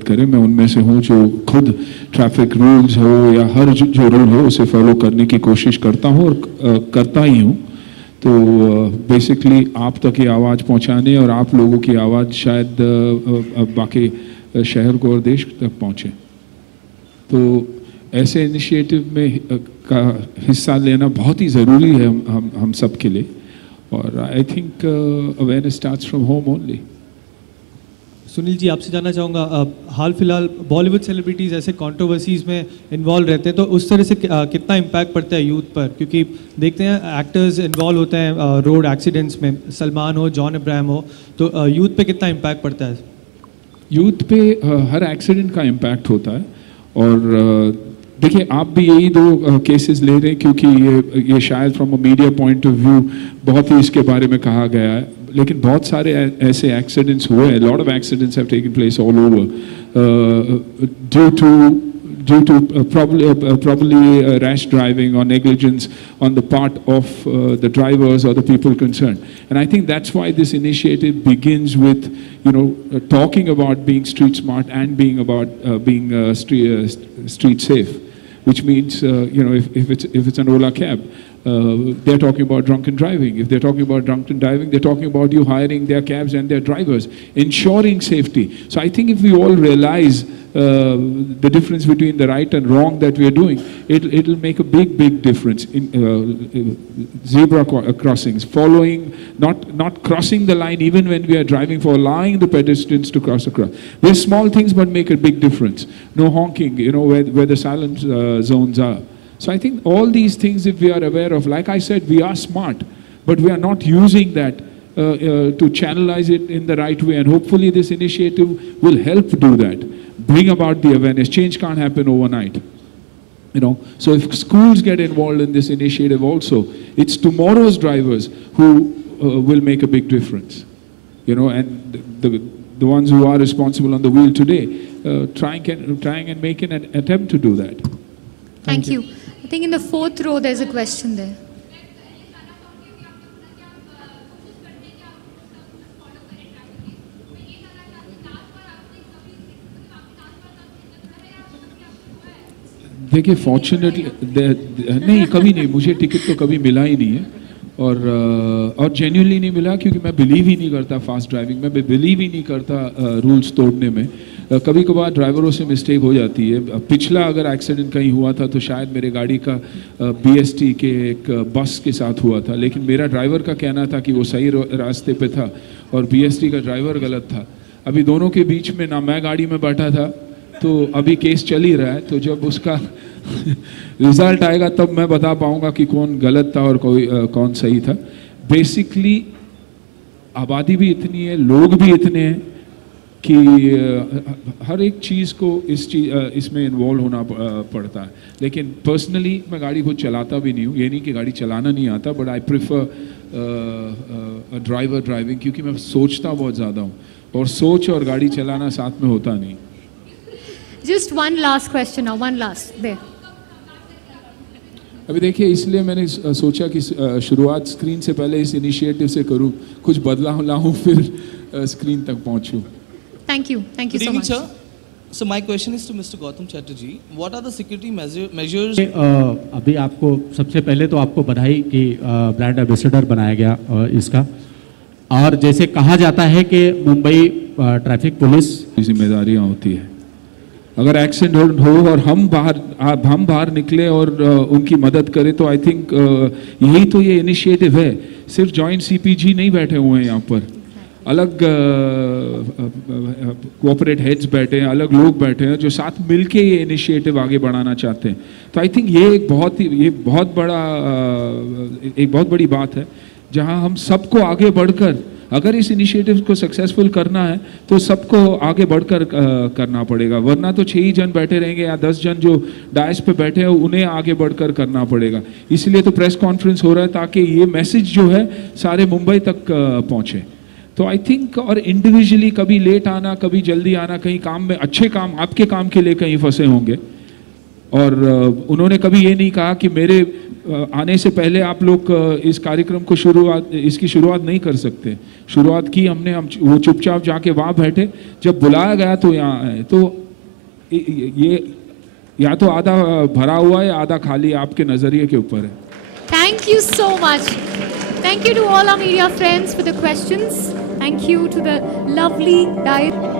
मदद करें। मैं उनमें से हूँ जो खुद ट्रैफिक रूल्स हो या हर जो रूल हो उसे फॉलो करने की कोशिश करता हूँ और करता ही हूँ। तो बेसिकली आप तक ये आवाज़ पहुँचाने और आप लोगों की आवाज़ शायद बाकी शहर को और देश तक पहुँचे। तो ऐसे इनिशिएटिव में का हिस्सा लेना बहुत ही ज़रूरी है हम सब के लिए। और I think awareness starts from home only. Sunil ji, आपसे जानना चाहूँगा, हाल फिलहाल बॉलीवुड सेलिब्रिटीज़ ऐसे कंट्रोवर्सीज़ में इन्वॉल्व रहते हैं, तो उस तरह से कितना इम्पैक्ट पड़ता है यूथ पर? क्योंकि देखते हैं एक्टर्स इन्वॉल्व होते हैं रोड एक्सीडेंट्स में, सलमान हो, जॉन अब्राहम हो, तो यूथ पे कितना इम्पैक्ट पड़ता है? यूथ पे हर एक्सीडेंट का इम्पैक्ट होता है। और देखिए, आप भी यही दो केसेस ले रहे हैं क्योंकि ये शायद from a media point of view बहुत ही इसके बारे में कहा गया है, लेकिन बहुत सारे ऐसे एक्सीडेंट्स हुए हैं। Lot of accidents have taken place all over due to probably rash driving or negligence on the part of the drivers or the people concerned. And I think that's why this initiative begins with, talking about being street smart and being about being street safe, which means, if it's an Ola cab, they're talking about drunken driving. If they're talking about drunken driving, they're talking about you hiring their cabs and their drivers, ensuring safety. So I think if we all realize the difference between the right and wrong that we are doing, it'll make a big difference in zebra crossings, following, not crossing the line even when we are driving, for allowing the pedestrians to cross across. They're small things but make a big difference. No honking, where the silent zones are. So I think all these things, if we are aware of, like I said, we are smart, but we are not using that to channelize it in the right way. And hopefully this initiative will help do that, bring about the awareness. Change can't happen overnight. So if schools get involved in this initiative also, it's tomorrow's drivers who will make a big difference. And the ones who are responsible on the wheel today, trying and make an attempt to do that. Thank you. I think in the fourth row there's a question there. देखिए, fortunately नहीं, कभी नहीं, मुझे ticket तो कभी मिला ही नहीं है। और जेन्युइनली नहीं मिला क्योंकि मैं बिलीव ही नहीं करता फास्ट ड्राइविंग में, बिलीव ही नहीं करता रूल्स तोड़ने में। कभी कभार ड्राइवरों से मिस्टेक हो जाती है। पिछला अगर एक्सीडेंट कहीं हुआ था तो शायद मेरे गाड़ी का BST के एक बस के साथ हुआ था, लेकिन मेरा ड्राइवर का कहना था कि वो सही रास्ते पे था और BST का ड्राइवर गलत था। अभी दोनों के बीच में ना मैं गाड़ी में बैठा था, तो अभी केस चल ही रहा है। तो जब उसका रिजल्ट आएगा तब मैं बता पाऊंगा कि कौन गलत था और कौन सही था। बेसिकली आबादी भी इतनी है, लोग भी इतने हैं कि हर एक चीज़ को इसमें इन्वॉल्व होना पड़ता है। लेकिन पर्सनली मैं गाड़ी खुद चलाता भी नहीं हूँ। ये नहीं कि गाड़ी चलाना नहीं आता, but I prefer driver driving, क्योंकि मैं सोचता बहुत ज़्यादा हूँ और सोच और गाड़ी चलाना साथ में होता नहीं। Just one last question now, one last there. अभी देखिए, इसलिए मैंने सोचा कि शुरुआत स्क्रीन से पहले इस इनिशिएटिव से करूं, कुछ बदलाव लाऊं, फिर स्क्रीन तक पहुंचूं। Thank you so much. Sir. So my question is to Mr. Gautam Chatterjee. What are the security measures? अभी आपको सबसे पहले तो आपको बधाई कि ब्रांड एम्बेसडर बनाया गया इसका। और जैसे कहा जाता है कि मुंबई ट्रैफिक पुलिस जिम्मेदारियां होती है। अगर एक्सीडेंट हो और हम बाहर निकले और उनकी मदद करें, तो आई थिंक यही तो ये इनिशिएटिव है। सिर्फ जॉइंट CPG नहीं बैठे हुए हैं यहाँ पर, अलग कोऑपरेट हेड्स बैठे हैं, अलग लोग बैठे हैं जो साथ मिलके ये इनिशिएटिव आगे बढ़ाना चाहते हैं। तो आई थिंक ये एक बहुत बड़ी बात है, जहाँ हम सबको आगे बढ़कर, अगर इस इनिशिएटिव को सक्सेसफुल करना है तो सबको आगे बढ़कर करना पड़ेगा, वरना तो 6 ही जन बैठे रहेंगे या 10 जन जो डायस पे बैठे हैं उन्हें आगे बढ़कर करना पड़ेगा। इसलिए तो प्रेस कॉन्फ्रेंस हो रहा है, ताकि ये मैसेज जो है सारे मुंबई तक पहुंचे। तो आई थिंक, और इंडिविजुअली कभी लेट आना, कभी जल्दी आना, कहीं काम में अच्छे काम आपके काम के लिए कहीं फंसे होंगे, और उन्होंने कभी ये नहीं कहा कि आने से पहले आप लोग इस कार्यक्रम को इसकी शुरुआत नहीं कर सकते। शुरुआत की हमने, हम वो चुपचाप जाके वहाँ बैठे, जब बुलाया गया तो यहाँ आए। तो ये या तो आधा भरा हुआ है या आधा खाली, आपके नज़रिए के ऊपर है। Thank you so much. Thank you to all our media friends for the questions. Thank you to the lovely diet.